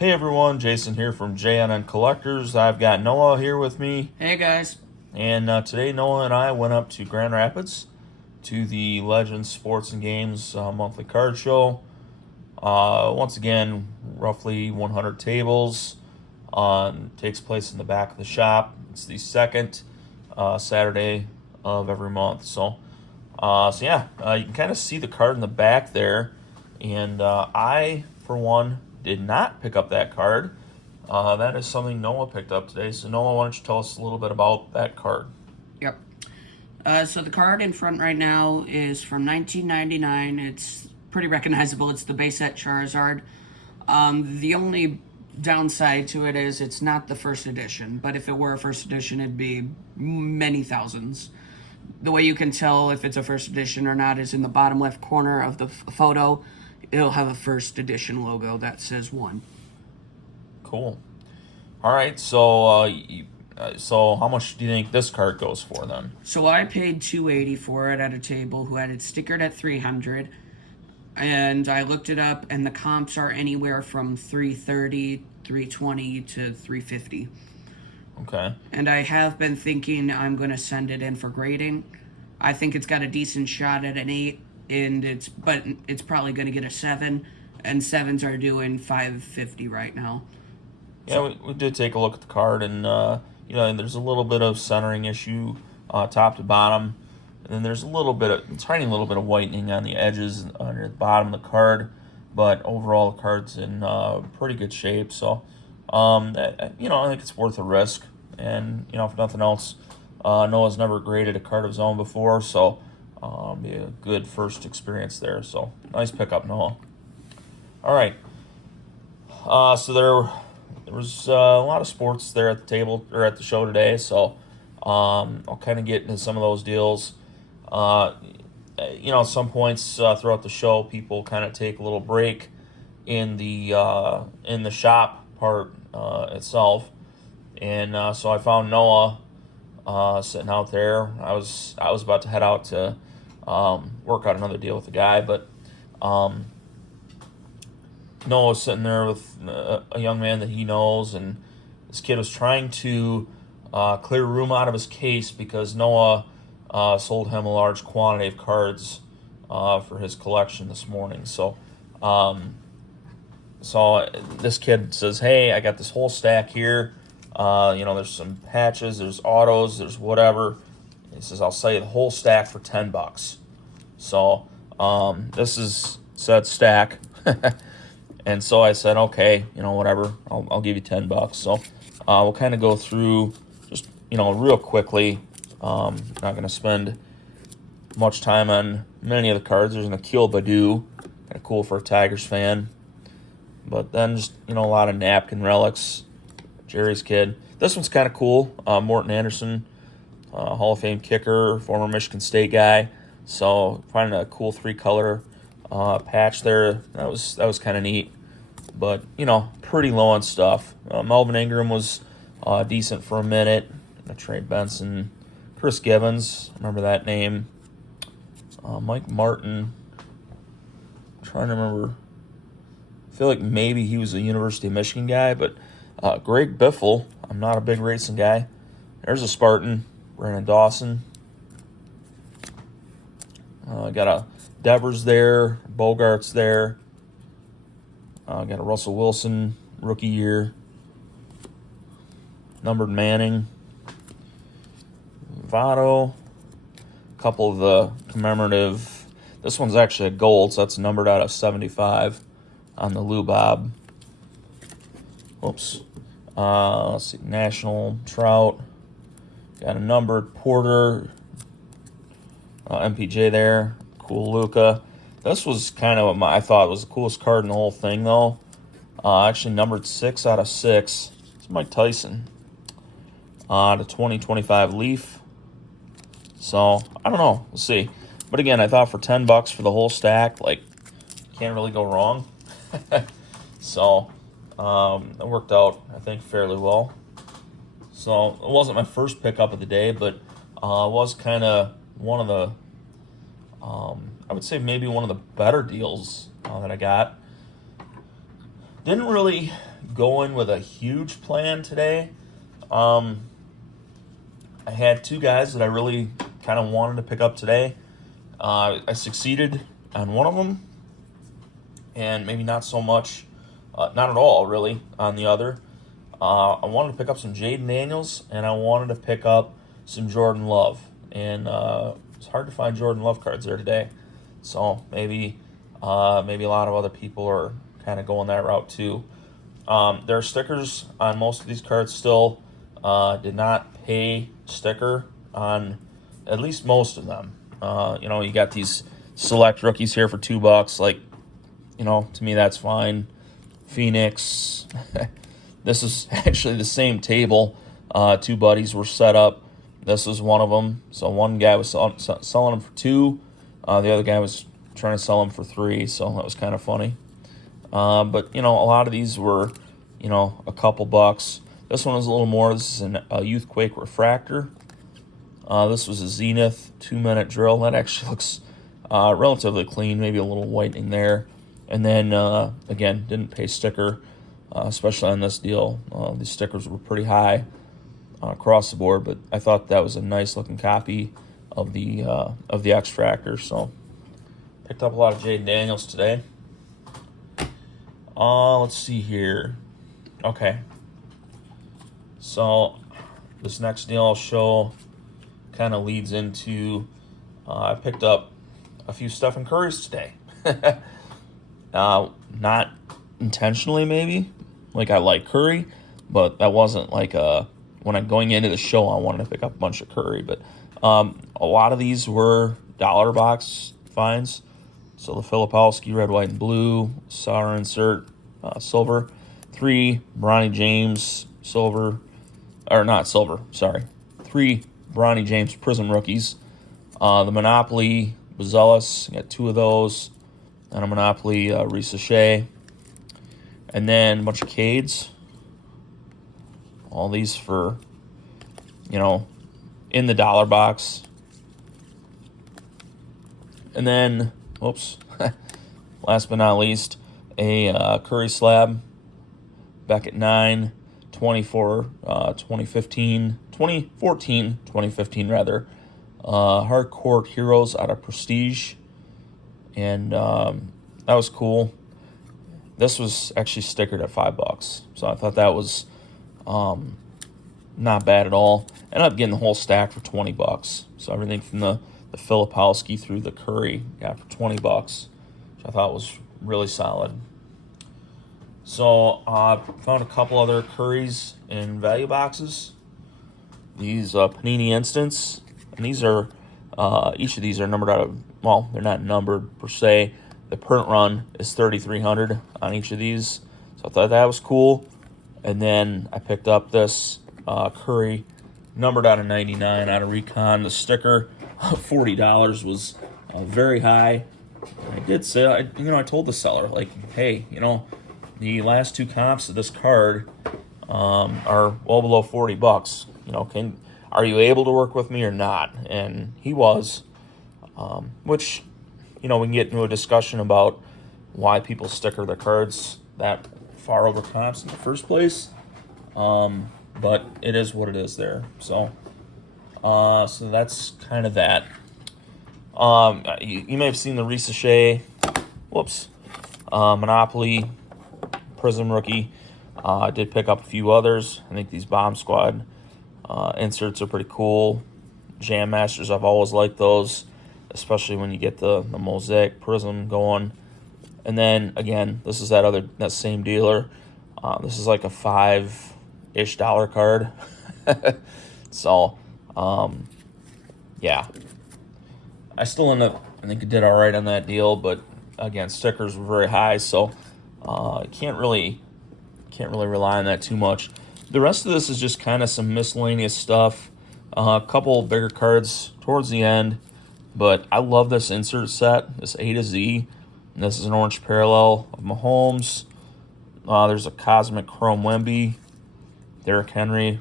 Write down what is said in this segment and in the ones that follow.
Hey everyone, Jason here from JNN Collectors. I've got Noah here with me, Hey guys. and today Noah and I went up to Grand Rapids to the Legends Sports and Games monthly card show. Once again, roughly 100 tables. Takes place in the back of the shop. It's the second Saturday of every month. You can kind of see the card in the back there, and I, for one, did not pick up that card. That is something Noah picked up today. So Noah, why don't you tell us a little bit about that card? Yep. So the card in front right now is from 1999. It's pretty recognizable. It's the base set Charizard. The only downside to it is it's not the first edition, but if it were a first edition, it'd be many thousands. The way you can tell if it's a first edition or not is in the bottom left corner of the photo. It'll have a first edition logo that says 1. Cool. All right. So how much do you think this card goes for then? So I paid $280 for it at a table who had it stickered at $300. And I looked it up, and the comps are anywhere from $330, $320 to $350. Okay. And I have been thinking I'm going to send it in for grading. I think it's got a decent shot at an 8, but it's probably going to get a 7, and 7s are doing $550 right now. Yeah, we did take a look at the card, and there's a little bit of centering issue, top to bottom, and then there's a tiny little bit of whitening on the edges under the bottom of the card, but overall the card's in pretty good shape. So, I think it's worth a risk, and if nothing else, Noah's never graded a card of his own before, so be a good first experience there. So nice pickup, Noah. All right. So there was a lot of sports there at the table or at the show today, so I'll kind of get into some of those deals. Some points throughout the show, people kind of take a little break in the shop part itself, and so I found Noah sitting out there. I was about to head out to work out another deal with the guy, but Noah was sitting there with a young man that he knows, and this kid was trying to clear room out of his case because Noah sold him a large quantity of cards for his collection this morning. So this kid says, "Hey, I got this whole stack here. There's some patches, there's autos, there's whatever." He says, "I'll sell you the whole stack for $10." So this is said stack. And so I said, okay, whatever, I'll give you $10. So we'll kind of go through just, real quickly. Not going to spend much time on many of the cards. There's an Akil Baddoo, kind of cool for a Tigers fan. But then just, a lot of napkin relics. Jerry's kid. This one's kind of cool. Morton Anderson, Hall of Fame kicker, former Michigan State guy. So finding a cool 3-color patch there. That was kind of neat, but pretty low on stuff. Melvin Ingram was decent for a minute. Trey Benson, Chris Gibbons, remember that name. Mike Martin. I'm trying to remember. I feel like maybe he was a University of Michigan guy, but Greg Biffle. I'm not a big racing guy. There's a Spartan, Brandon Dawson. Got a Devers there, Bogarts there. Got a Russell Wilson, rookie year. Numbered Manning. Votto. A couple of the commemorative. This one's actually a gold, so that's numbered out of 75 on the Lou Bob. Oops. Let's see. National Trout. Got a numbered Porter. MPJ there. Cool Luca. This was kind of I thought was the coolest card in the whole thing, though. Actually numbered 6 out of 6. It's Mike Tyson. The 2025 Leaf. So, I don't know. We'll see. But again, I thought for $10 for the whole stack, can't really go wrong. So, it worked out, I think, fairly well. So, it wasn't my first pickup of the day, but it was kind of one of the, I would say maybe one of the better deals that I got. Didn't really go in with a huge plan today. I had two guys that I really kind of wanted to pick up today. I succeeded on one of them, and maybe not so much, not at all really, on the other. I wanted to pick up some Jaden Daniels, and I wanted to pick up some Jordan Love. And it's hard to find Jordan Love cards there today. So maybe a lot of other people are kind of going that route too. There are stickers on most of these cards still. Did not pay sticker on at least most of them. You got these select rookies here for $2. Like, to me that's fine. Phoenix. This is actually the same table. Two buddies were set up. This was one of them. So one guy was selling them for $2. The other guy was trying to sell them for $3. So that was kind of funny. But a lot of these were, a couple bucks. This one was a little more. This is a Youthquake Refractor. This was a Zenith 2-minute drill. That actually looks relatively clean. Maybe a little whitening there. And then, again, didn't pay sticker, especially on this deal. These stickers were pretty high across the board, but I thought that was a nice looking copy of the X-Fractor. So picked up a lot of Jaden Daniels today. Let's see here. Okay. So this next deal I'll show kind of leads into I picked up a few Stephen Currys today. Not intentionally, maybe. Like, I like Curry, but that wasn't like when I'm going into the show, I wanted to pick up a bunch of Curry. But a lot of these were dollar box finds. So the Filipowski, red, white, and blue, Sauer insert, silver. 3 Bronny James, silver. Or not silver, sorry. 3 Bronny James Prism rookies. The Monopoly Bazelis, got 2 of those. And a Monopoly Risa. And then a bunch of Cades. All these for, in the dollar box. And then, last but not least, a Curry slab. Back at 9, 2014, 2015 rather. Hardcore Heroes out of Prestige. And that was cool. This was actually stickered at $5. So I thought that was not bad at all. Ended up getting the whole stack for $20. So everything from the Filipowski through the Curry got for $20, which I thought was really solid. So I found a couple other Currys in value boxes. These Panini Instants, and these are each of these are numbered out of, well, they're not numbered per se. The print run is 3,300 on each of these, so I thought that was cool. And then I picked up this Curry, numbered out of 99 out of Recon. The sticker, $40, was very high. I did say, I told the seller, like, hey, the last 2 comps of this card are well below $40. Are you able to work with me or not? And he was, which, we can get into a discussion about why people sticker their cards that far over comps in the first place. But it is what it is there. So that's kind of that. You may have seen the Risa. Monopoly Prism rookie. I did pick up a few others. I think these Bomb Squad inserts are pretty cool. Jam Masters, I've always liked those, especially when you get the Mosaic Prism going. And then again, this is that same dealer. This is like a $5-ish card. So yeah, I still I think I did all right on that deal, but again, stickers were very high, so can't really rely on that too much. The rest of this is just kind of some miscellaneous stuff. A couple bigger cards towards the end, but I love this insert set, this A to Z. And this is an orange parallel of Mahomes. There's a Cosmic Chrome Wemby, Derrick Henry,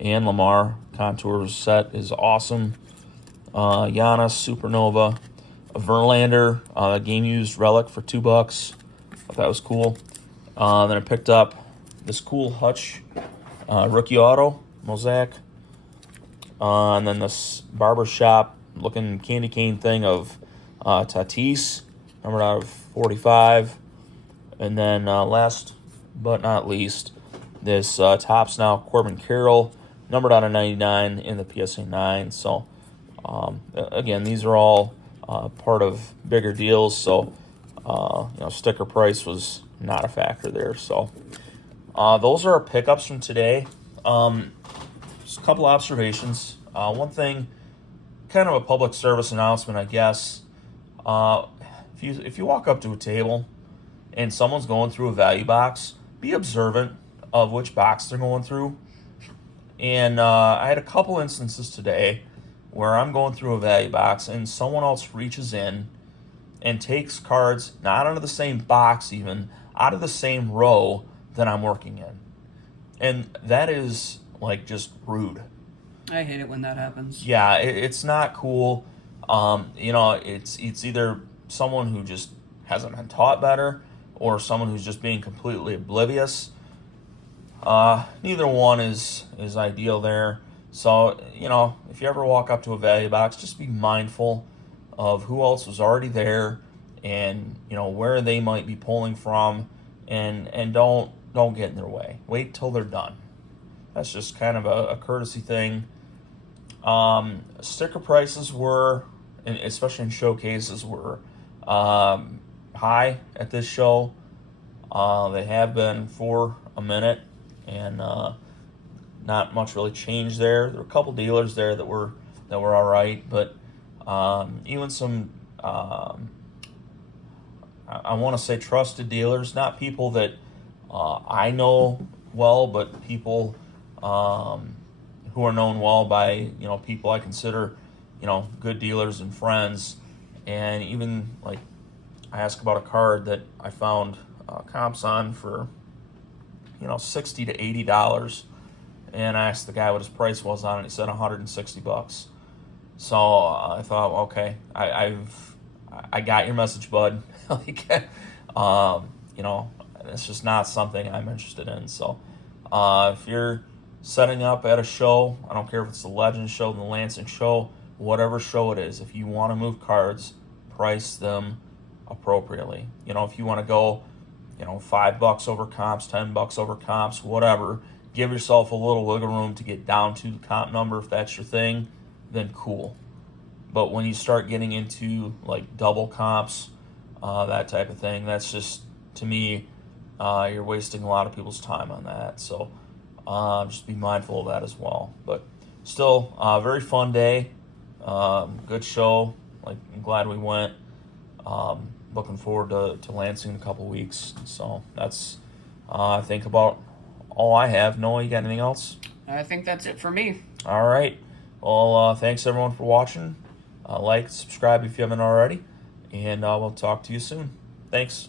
and Lamar. Contours set is awesome. Giannis Supernova, a Verlander game used relic for $2. Thought that was cool. Then I picked up this cool Hutch rookie auto mosaic. And then this barbershop looking candy cane thing of Tatis, numbered out of 45. And then last but not least, this Topps Now Corbin Carroll, numbered out of 99 in the PSA 9. So, again, these are all part of bigger deals. So, sticker price was not a factor there. So, those are our pickups from today. Just a couple observations. One thing, kind of a public service announcement, I guess. If you walk up to a table and someone's going through a value box, be observant of which box they're going through. And I had a couple instances today where I'm going through a value box and someone else reaches in and takes cards, not out of the same box even, out of the same row that I'm working in. And that is, like, just rude. I hate it when that happens. Yeah, it's not cool. It's either someone who just hasn't been taught better or someone who's just being completely oblivious. Neither one is ideal there. So, if you ever walk up to a value box, just be mindful of who else was already there and, where they might be pulling from, and don't get in their way. Wait till they're done. That's just kind of a courtesy thing. Sticker prices were, especially in showcases, were high at this show. They have been for a minute, and not much really changed there. There were a couple dealers there that were all right, but even some I want to say trusted dealers, not people that I know well, but people who are known well by people I consider good dealers and friends. And even, like, I asked about a card that I found comps on for $60 to $80, and I asked the guy what his price was on it. He said $160. So I thought, okay, I got your message, bud. Like, it's just not something I'm interested in. So if you're setting up at a show, I don't care if it's the Legends show, the Lansing show, whatever show it is, if you want to move cards, price them appropriately. If you want to go, $5 over comps, $10 over comps, whatever, give yourself a little wiggle room to get down to the comp number. If that's your thing, then cool. But when you start getting into, like, double comps, that type of thing, that's just, to me, you're wasting a lot of people's time on that. So just be mindful of that as well. But still, very fun day. Good show. Like, I'm glad we went. Looking forward to Lansing in a couple weeks. So that's, I think, about all I have. Noah, you got anything else? I think that's it for me. All right. Well, thanks everyone for watching. Like, subscribe if you haven't already, and we'll talk to you soon. Thanks.